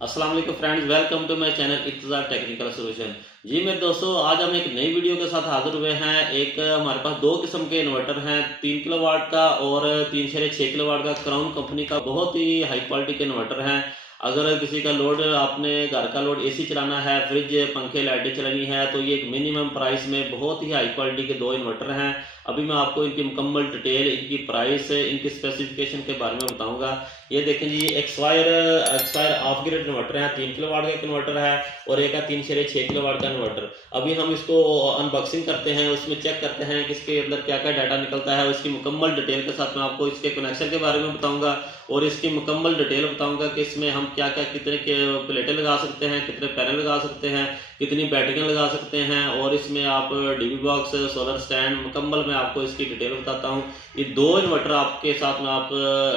अस्सलाम वालेकुम friends, welcome to my channel इत्तेज़ार टेक्निकल सॉल्यूशन। जी मेरे दोस्तों, आज हम एक नई वीडियो के साथ हाजिर हुए हैं। एक हमारे पास दो किस्म के इन्वर्टर हैं, 3 किलोवाट का और 3.6 किलोवाट का। क्राउन कंपनी का बहुत ही हाई क्वालिटी के इन्वर्टर हैं। अगर किसी का लोड, आपने घर का लोड एसी चलाना है, फ्रिज, पंखे, लाइटें चलानी है, तो ये एक मिनिमम प्राइस में बहुत ही हाई क्वालिटी के दो इन्वर्टर हैं। अभी मैं आपको इनकी मुकम्मल डिटेल, इनकी प्राइस, इनकी स्पेसिफिकेशन के बारे में बताऊंगा। ये देखें जी, एक्सवायर ऑफ ग्रिड इन्वर्टर है, 3 किलोवाट का एक इन्वर्टर है और एक है 3.6 किलोवाट का इन्वर्टर। अभी हम इसको अनबॉक्सिंग करते हैं, उसमें चेक करते हैं कि इसके अंदर क्या क्या डाटा निकलता है। इसकी मुकम्मल डिटेल के साथ मैं आपको इसके कनेक्शन के बारे में बताऊंगा और इसकी मुकम्मल डिटेल बताऊंगा कि इसमें हम क्या क्या, कितने के प्लेटें लगा सकते हैं, कितने पैनल लगा सकते हैं, कितनी बैटरियां लगा सकते हैं और इसमें आप डीबी बॉक्स, सोलर स्टैंड, मुकम्मल मैं आपको इसकी डिटेल बताता हूँ। ये दो इन्वर्टर आपके साथ में आप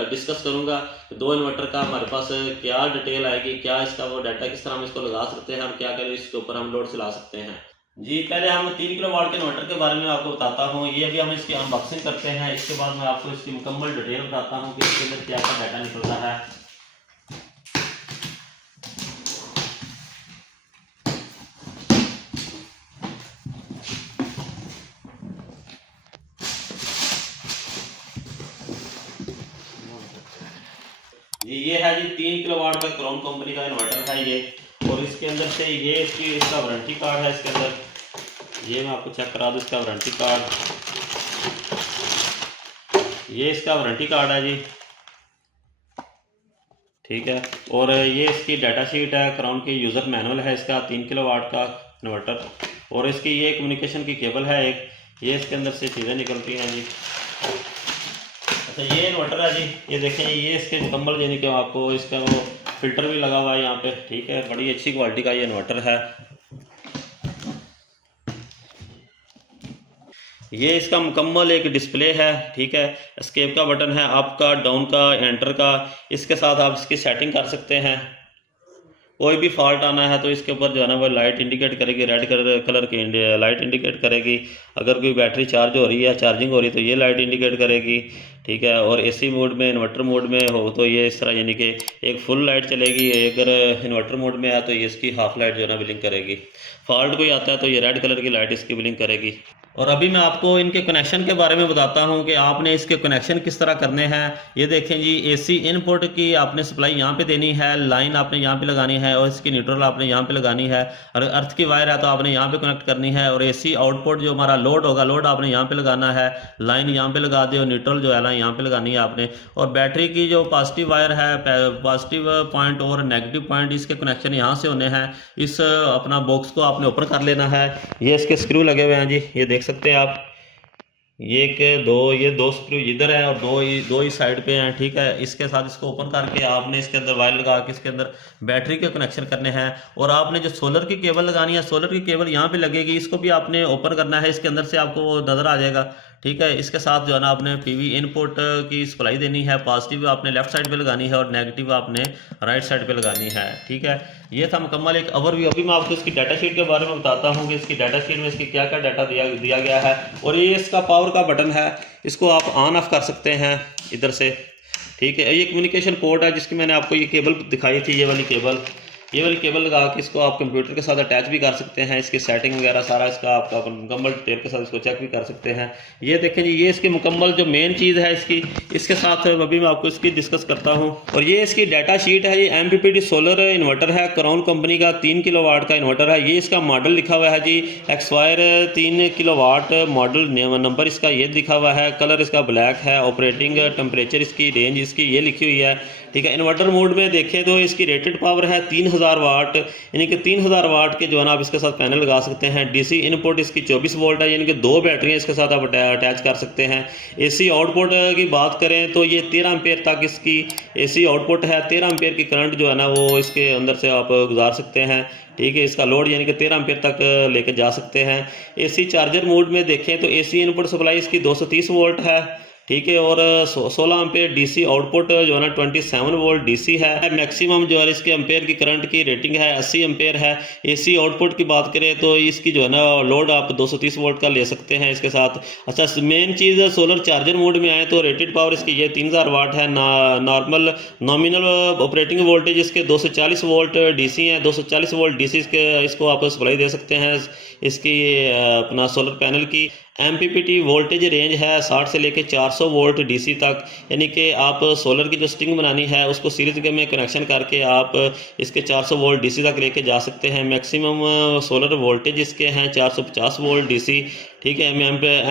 डिस्कस करूंगा। दो इन्वर्टर का हमारे पास क्या डिटेल आएगी, क्या इसका वो डाटा, किस तरह हम इसको लगा सकते हैं और क्या क्या इसके ऊपर हम लोड चला सकते हैं। जी पहले हम 3 किलोवाट के इन्वर्टर के बारे में आपको बताता हूँ। ये अभी हम इसकी अनबॉक्सिंग करते हैं, इसके बाद मैं आपको इसकी मुकम्मल डिटेल बताता हूँ कि इसके अंदर क्या क्या डाटा निकलता है। ये है जी 3 किलोवाट का क्राउन कंपनी का इन्वर्टर है ये। और इसके अंदर से ये इसका वारंटी कार्ड है। इसके अंदर ये मैं आपको चेक करा दूँ, इसका वारंटी कार्ड, ये इसका वारंटी कार्ड है जी, ठीक है। और ये इसकी डाटा शीट है, क्राउन की यूज़र मैनुअल है इसका, 3 किलोवाट का इन्वर्टर। और इसकी ये कम्युनिकेशन की केबल है एक, ये इसके अंदर से चीज़ें निकलती हैं जी। अच्छा, ये इन्वर्टर है जी, ये देखें, ये इसके मुकम्मल यानी कि आपको इसका वो फिल्टर भी लगा हुआ है यहाँ पे, ठीक है। बड़ी अच्छी क्वालिटी का ये इन्वर्टर है। ये इसका मुकम्मल एक डिस्प्ले है, ठीक है। एस्केप का बटन है, अप का, डाउन का, एंटर का। इसके साथ आप इसकी सेटिंग कर सकते हैं। कोई भी फॉल्ट आना है तो इसके ऊपर जो है ना वो लाइट इंडिकेट करेगी, रेड कलर की लाइट इंडिकेट करेगी। अगर कोई बैटरी चार्ज हो रही है, चार्जिंग हो रही है, तो ये लाइट इंडिकेट करेगी, ठीक है। और एसी मोड में, इन्वर्टर मोड में हो तो ये इस तरह यानी कि एक फुल लाइट चलेगी। अगर इन्वर्टर मोड में है तो ये इसकी हाफ लाइट जो है ना ब्लिंक करेगी। फॉल्ट कोई आता है तो ये रेड कलर की लाइट इसकी ब्लिंक करेगी। और अभी मैं आपको इनके कनेक्शन के बारे में बताता हूं कि आपने इसके कनेक्शन किस तरह करने हैं। ये देखें जी, एसी इनपुट की आपने सप्लाई यहाँ पे देनी है, लाइन आपने यहाँ पे लगानी है और इसकी न्यूट्रल आपने यहाँ पे लगानी है। और अर्थ की वायर है तो आपने यहाँ पे कनेक्ट करनी है। और एसी आउटपुट जो हमारा लोड होगा, लोड आपने यहाँ पे लगाना है, लाइन यहाँ पे लगा दे और न्यूट्रल जो है ना यहाँ पे लगानी है आपने। और बैटरी की जो पॉजिटिव वायर है, पॉजिटिव पॉइंट और नेगेटिव पॉइंट, इसके कनेक्शन यहाँ से होने हैं। इस अपना बॉक्स को आपने ओपन कर लेना है। ये इसके स्क्रू लगे हुए हैं जी, ये देख सकते हैं आप। ये दो स्क्रू इधर है और दो ही साइड पे हैं, ठीक है। इसके साथ इसको ओपन करके आपने इसके अंदर वायर लगा के इसके अंदर बैटरी के कनेक्शन करने हैं। और आपने जो सोलर की केबल लगानी है, सोलर की केबल यहाँ पे लगेगी, इसको भी आपने ओपन करना है। इसके अंदर से आपको वो नज़र आ जाएगा, ठीक है। इसके साथ जो है ना आपने पीवी इनपुट की सप्लाई देनी है। पॉजिटिव आपने लेफ्ट साइड पे लगानी है और नेगेटिव आपने राइट साइड पे लगानी है, ठीक है। ये था मुकम्मल एक ओवरव्यू। अभी मैं आपको इसकी डाटा शीट के बारे में बताता हूँ कि इसकी डाटा शीट में इसकी क्या क्या डाटा दिया गया है। और ये इसका पावर का बटन है, इसको आप ऑन ऑफ कर सकते हैं इधर से, ठीक है। ये कम्युनिकेशन पोर्ट है जिसकी मैंने आपको ये केबल दिखाई थी, ये वाली केबल लगा के इसको आप कंप्यूटर के साथ अटैच भी कर सकते हैं। इसकी सेटिंग वगैरह सारा इसका आपका मुकम्मल डिटेल के साथ इसको चेक भी कर सकते हैं। ये देखें जी, ये इसकी मुकम्मल जो मेन चीज़ है इसके साथ अभी मैं आपको इसकी डिस्कस करता हूँ। और ये इसकी डाटा शीट है। ये MPPT सोलर इन्वर्टर है, क्राउन कंपनी का 3 किलोवाट का इन्वर्टर है। ये इसका मॉडल लिखा हुआ है जी, एक्सवायर 3 किलोवाट मॉडल नंबर इसका ये लिखा हुआ है। कलर इसका ब्लैक है। ऑपरेटिंग टेम्परेचर इसकी रेंज इसकी ये लिखी हुई है, ठीक है। इन्वर्टर मोड में देखें तो इसकी रेटेड पावर है 3000 वाट, यानी कि 3000 वाट के जो है ना आप इसके साथ पैनल लगा सकते हैं। DC इनपुट इसकी 24 वोल्ट है, यानी कि 2 बैटरियाँ इसके साथ आप अटैच कर सकते हैं। AC आउटपुट की बात करें तो ये 13 एम्पेयर तक इसकी AC आउटपुट है। 13 एम्पेयर की करंट जो है ना वो इसके अंदर से आप गुजार सकते हैं, ठीक है। इसका लोड यानी कि 13 एम्पेयर तक लेके जा सकते हैं। AC चार्जर मोड में देखें तो AC इनपुट सप्लाई इसकी 230 वोल्ट है, ठीक है। और 16 एम्पेयर डीसी आउटपुट जो है ना 27 वोल्ट डीसी है। मैक्सिमम जो है इसके एम्पेयर की करंट की रेटिंग है 80 एम्पेयर है। एसी आउटपुट की बात करें तो इसकी जो है ना लोड आप 230 वोल्ट का ले सकते हैं इसके साथ। अच्छा, मेन चीज़ सोलर चार्जर मोड में आए तो रेटेड पावर इसकी ये 3000 वाट है। नॉर्मल नॉमिनल ऑपरेटिंग वोल्टेज इसके 240 वोल्ट डीसी हैं। 240 वोल्ट डीसी इसको आप सप्लाई दे सकते हैं इसकी अपना सोलर पैनल की। एमपीपीटी वोल्टेज रेंज है 60 से लेकर 400 वोल्ट डीसी तक, यानी कि आप सोलर की जो स्टिंग बनानी है उसको सीरीज में कनेक्शन करके आप इसके 400 वोल्ट डीसी तक लेके जा सकते हैं। मैक्सिमम सोलर वोल्टेज इसके हैं 450 वोल्ट डीसी, ठीक है।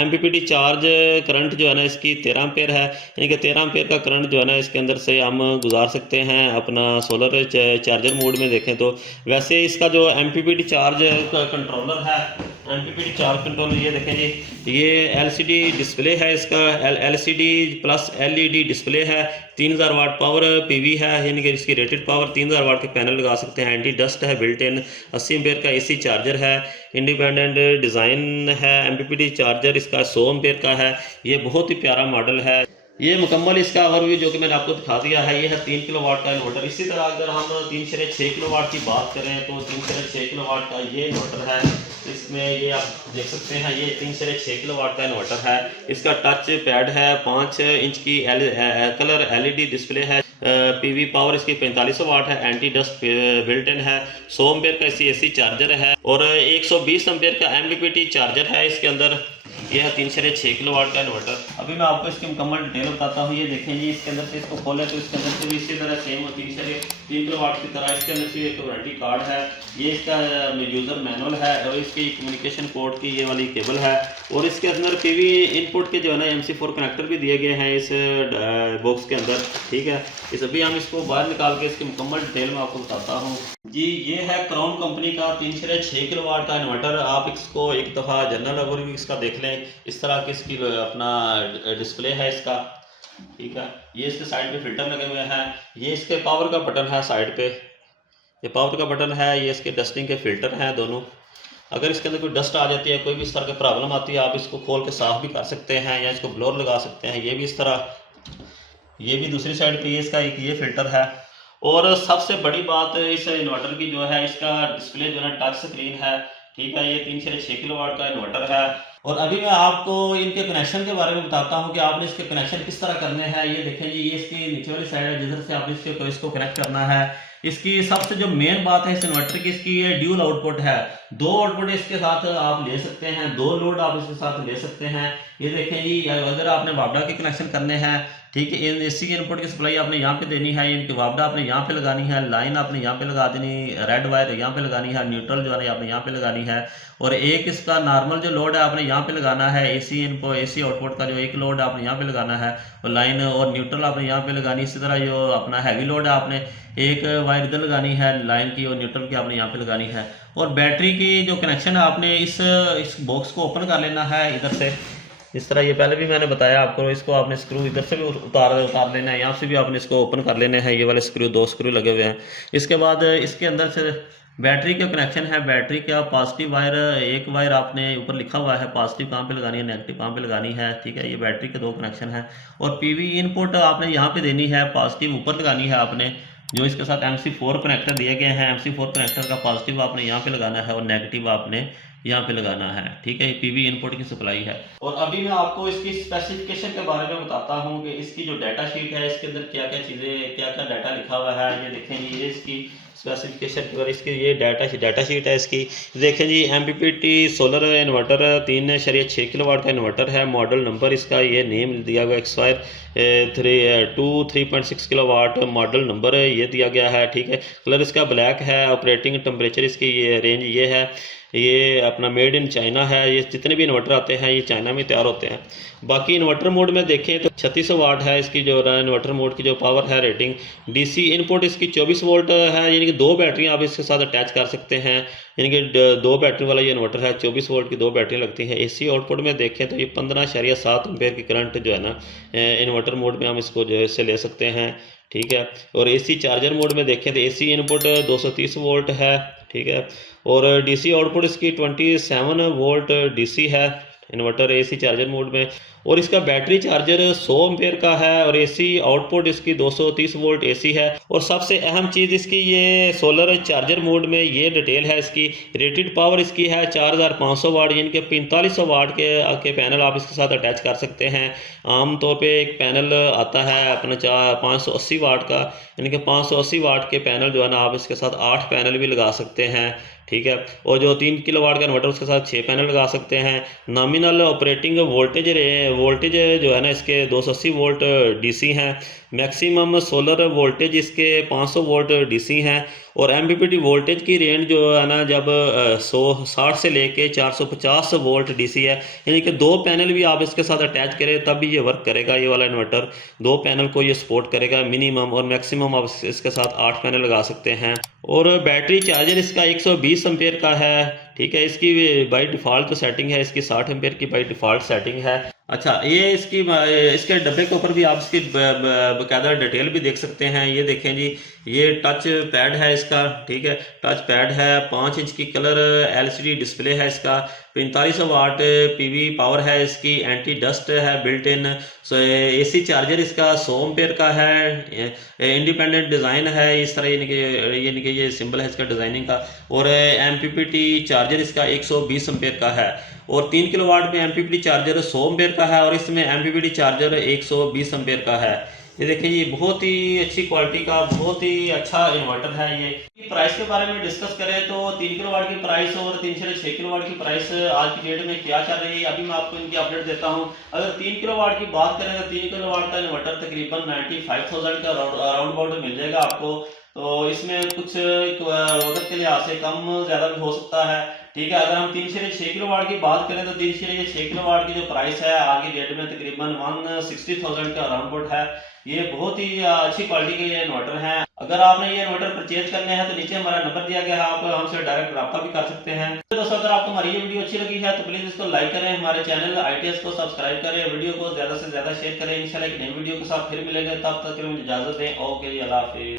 एमपीपीटी चार्ज करंट जो है ना इसकी 13 एम्पेयर है, यानी कि 13 एम्पेयर का करंट जो है ना इसके अंदर से हम गुजार सकते हैं अपना सोलर चार्जर मोड में देखें तो। वैसे इसका जो एमपीपीटी चार्ज कंट्रोलर है, एमपीपीटी चार्ज कंट्रोलर ये देखें जी, ये एलसीडी डिस्प्ले है इसका, एलसीडी प्लस एलईडी डिस्प्ले है। 3000 वाट पावर पीवी है, यानी कि इसकी रेटेड पावर 3000 वाट के पैनल लगा सकते हैं। एंटी डस्ट है बिल्ट इन। 80 एम्पेयर का एसी चार्जर है। इंडिपेंडेंट डिज़ाइन है। एमपीपीटी चार्जर इसका 100 एम्पेयर का है। ये बहुत ही प्यारा मॉडल है। ये मुकम्मल इसका ओवरव्यू जो कि मैंने आपको दिखा दिया है। ये है 3 किलोवाट का इन्वर्टर। इसी तरह अगर हम 3/6 किलोवाट की बात करें तो 3/6 किलोवाट का ये इन्वर्टर है। इसमें ये आप देख सकते हैं, ये 3/6 किलोवाट का इन्वर्टर है। इसका टच पैड है। 5 इंच की कलर एलईडी डिस्प्ले है। पीवी पावर इसकी 4500 वाट है। एंटी डस्ट बिल्ट इन है। 100 एम्पेयर का एसी चार्जर है और 120 एम्पेयर का एमपीपीटी चार्जर है इसके अंदर। यह है 3/6 किलोवाट का इन्वर्टर। अभी मैं आपको इसकी मुकम्मल डिटेल बताता हूँ। ये देखें जी, इसके अंदर से इसको खोलें तो इसके अंदर से भी इसी तरह सेम 3 किलोवाट की तरह इसके अंदर से एक वारंटी कार्ड है। ये इसका यूज़र मैनुअल है और इसकी कम्युनिकेशन पोर्ट की ये वाली केबल है। और इसके अंदर पीवी इनपुट के जो है ना MC4 कनेक्टर भी दिए गए हैं इस बॉक्स के अंदर, ठीक है। इस अभी हम इसको बाहर निकाल के इसकी मुकम्मल डिटेल में आपको बताता हूँ जी। ये है क्राउन कंपनी का 3/6 किलोवाट का इन्वर्टर। आप इसको एक दफ़ा जनरल ओवरव्यू इसका देख लें। इस तरह की इसकी अपना डिस्प्ले है इसका, ठीक है। ये इसके साइड पे फिल्टर लगे हुए हैं। ये इसके पावर का बटन है साइड पे, ये पावर का बटन है। ये इसके डस्टिंग के फिल्टर हैं दोनों। अगर इसके अंदर कोई डस्ट आ जाती है, कोई भी इस तरह की प्रॉब्लम आती है, आप इसको खोल के साफ़ भी कर सकते हैं या इसको ब्लोर लगा सकते हैं। ये भी इस तरह, ये भी दूसरी साइड पे इसका एक ये फिल्टर है। और सबसे बड़ी बात इस इन्वर्टर की जो है, इसका डिस्प्ले जो है टच स्क्रीन है, ठीक है। ये 3/6 किलोवाट का इन्वर्टर है। और अभी मैं आपको इनके कनेक्शन के बारे में बताता हूँ कि आपने इसके कनेक्शन किस तरह करने हैं। ये देखें जी, ये इसकी नीचे वाली साइड है जिधर से आपने इसको कनेक्ट करना है। इसकी सबसे जो मेन बात है इस इन्वर्टर की, इसकी ये ड्यूल आउटपुट है। 2 आउटपुट इसके साथ आप ले सकते हैं, 2 लोड आप इसके साथ ले सकते हैं। ये देखें जी, अगर आपने वापडा के कनेक्शन करने हैं, ठीक है, एसी की इनपुट की सप्लाई आपने यहाँ पे देनी है, इनकी वापडा आपने यहाँ पे लगानी है, लाइन आपने यहाँ पे लगा देनी, रेड वायर यहाँ पे लगानी है, न्यूट्रल जो है आपने यहाँ पे लगानी है। और एक इसका नॉर्मल जो लोड है आपने यहाँ पे लगाना है। एसी इनपुट एसी आउटपुट का जो एक लोड आपने यहाँ पे लगाना है और लाइन और न्यूट्रल आपने यहाँ पे लगानी। इसी तरह जो अपना हैवी लोड है आपने एक वायर इधर लगानी है लाइन की और न्यूट्रल की आपने यहाँ पे लगानी है। और बैटरी की जो कनेक्शन है आपने इस बॉक्स को ओपन कर लेना है इधर से, इस तरह। ये पहले भी मैंने बताया आपको। इसको आपने स्क्रू इधर से भी उतार लेना है, यहाँ से भी आपने इसको ओपन कर लेना है। ये वाले स्क्रू 2 स्क्रू लगे हुए हैं। इसके बाद इसके अंदर से बैटरी का कनेक्शन है। बैटरी का पॉजिटिव वायर, एक वायर आपने ऊपर लिखा हुआ है पॉजिटिव कहाँ पे लगानी है, नेगेटिव कहाँ पे लगानी है, ठीक है। ये बैटरी के 2 कनेक्शन है। और पीवी इनपुट आपने यहाँ पे देनी है, पॉजिटिव ऊपर लगानी है आपने। जो इसके साथ MC4 कनेक्टर दिए गए हैं, MC4 कनेक्टर का पॉजिटिव आपने यहाँ पे लगाना है और नेगेटिव आपने यहाँ पे लगाना है, ठीक है। पीवी इनपुट की सप्लाई है। और अभी मैं आपको इसकी स्पेसिफिकेशन के बारे में बताता हूँ कि इसकी जो डाटा शीट है, इसके अंदर क्या क्या चीज़ें, क्या क्या डाटा लिखा हुआ है। ये देखें जी, ये इसकी स्पेसिफिकेशन के बारे, इसकी ये डाटा शीट है इसकी। देखें जी, एमपीपीटी सोलर इन्वर्टर 3/6 किलोवाट का इन्वर्टर है। मॉडल नंबर इसका ये नेम दिया गया एक्सपायर 3.6 किलोवाट मॉडल नंबर ये दिया गया है, ठीक है। कलर इसका ब्लैक है। ऑपरेटिंग टेम्परेचर इसकी ये रेंज ये है, ये अपना मेड इन चाइना है। ये जितने भी इन्वर्टर आते हैं ये चाइना में तैयार होते हैं। बाकी इन्वर्टर मोड में देखें तो 3600 वाट है इसकी जो इन्वर्टर मोड की जो पावर है रेटिंग। डीसी इनपुट इसकी 24 वोल्ट है, यानी कि 2 बैटरियाँ आप इसके साथ अटैच कर सकते हैं। यानी कि 2 बैटरी वाला ये इन्वर्टर है। 24 वोल्ट की 2 बैटरी लगती हैं। एसी आउटपुट में देखें तो ये 15.7 एम्पेयर की करंट जो है ना इन्वर्टर मोड में हम इसको जो है इससे ले सकते हैं, ठीक है। और एसी चार्जर मोड में देखें तो एसी इनपुट 230 वोल्ट है, ठीक है। और डीसी आउटपुट इसकी 27 वोल्ट डीसी है इन्वर्टर एसी चार्जर मोड में। और इसका बैटरी चार्जर 100 एम्पेयर का है और एसी आउटपुट इसकी 230 वोल्ट एसी है। और सबसे अहम चीज़ इसकी ये सोलर चार्जर मोड में ये डिटेल है इसकी। रेटेड पावर इसकी है 4500 वाट, यानी कि 4500 वाट के पैनल आप इसके साथ अटैच कर सकते हैं। आमतौर पे एक पैनल आता है अपना 580 वाट का, यानी कि 580 वाट के पैनल जो है ना आप इसके साथ 8 पैनल भी लगा सकते हैं, ठीक है। और जो 3 किलोवाट का इन्वर्टर उसके साथ 6 पैनल लगा सकते हैं। नॉमिनल ऑपरेटिंग वोल्टेज जो है ना इसके 280 वोल्ट डीसी हैं। मैक्सिमम सोलर वोल्टेज इसके 500 वोल्ट डीसी हैं। और एमपीपीटी वोल्टेज की रेंज जो है ना जब 160 से लेके 450 वोल्ट डीसी है, यानी कि 2 पैनल भी आप इसके साथ अटैच करें तब भी ये वर्क करेगा। ये वाला इन्वर्टर 2 पैनल को ये सपोर्ट करेगा मिनिमम, और मैक्सिमम आप इसके साथ 8 पैनल लगा सकते हैं। और बैटरी चार्जर इसका 120 एम्पेयर का है, ठीक है। इसकी बाई डिफ़ॉल्ट तो सेटिंग है इसकी 60 एम्पेयर की बाई डिफ़ॉल्ट सेटिंग है। अच्छा, ये इसके डब्बे के ऊपर भी आप इसकी बाकायदा डिटेल भी देख सकते हैं। ये देखें जी, ये टच पैड है इसका, ठीक है। टच पैड है, 5 इंच की कलर एलसीडी डिस्प्ले है इसका। 4500 वाट पीवी पावर है इसकी। एंटी डस्ट है बिल्ट इन। एसी चार्जर इसका 100 एम्पेयर का है। इंडिपेंडेंट डिज़ाइन है इस तरह, यानी कि ये सिंबल है इसका डिज़ाइनिंग का। और एमपीपीटी चार्जर इसका 120 एम्पेयर का है। और 3 किलोवाट में एमपीपीटी चार्जर 100 एम्पेयर का है और इसमें एमपीपीटी चार्जर 120 एम्पेयर का है। ये देखिए, ये बहुत ही अच्छी क्वालिटी का बहुत ही अच्छा इन्वर्टर है। ये प्राइस के बारे में डिस्कस करें तो 3 किलोवाट की प्राइस और 3 से 6 किलोवाट की प्राइस आज की डेट में क्या चल रही है अभी मैं आपको इनकी अपडेट देता हूं। अगर 3 किलोवाट की बात करें तो 3 किलोवाट का इन्वर्टर तकरीबन 95,000 का अराउंड अबाउट मिल जाएगा आपको। तो इसमें कुछ वक्त के लिहाज से कम ज़्यादा भी हो सकता है, ठीक है। अगर हम 3 से 6 किलोवाट की बात करें तो 3 से 6 किलोवाट की जो प्राइस है आज की डेट में तकरीबन 160,000 का अराउंड अबाउट है। ये बहुत ही अच्छी क्वालिटी के ये इन्वर्टर हैं। अगर आपने ये इन्वर्टर परचेज करने हैं तो नीचे हमारा नंबर दिया गया है, आप हमसे डायरेक्ट रब्ता भी कर सकते हैं। तो दोस्तों, अगर आपको हमारी ये वीडियो अच्छी लगी है तो प्लीज इसको लाइक करें, हमारे चैनल ITS को सब्सक्राइब करें, वीडियो को ज्यादा से ज्यादा शेयर करें। इंशाल्लाह एक नई वीडियो के साथ फिर मिलेंगे, तब तक के लिए मुझे इजाजत दें। ओके जी, अल्लाह हाफिज।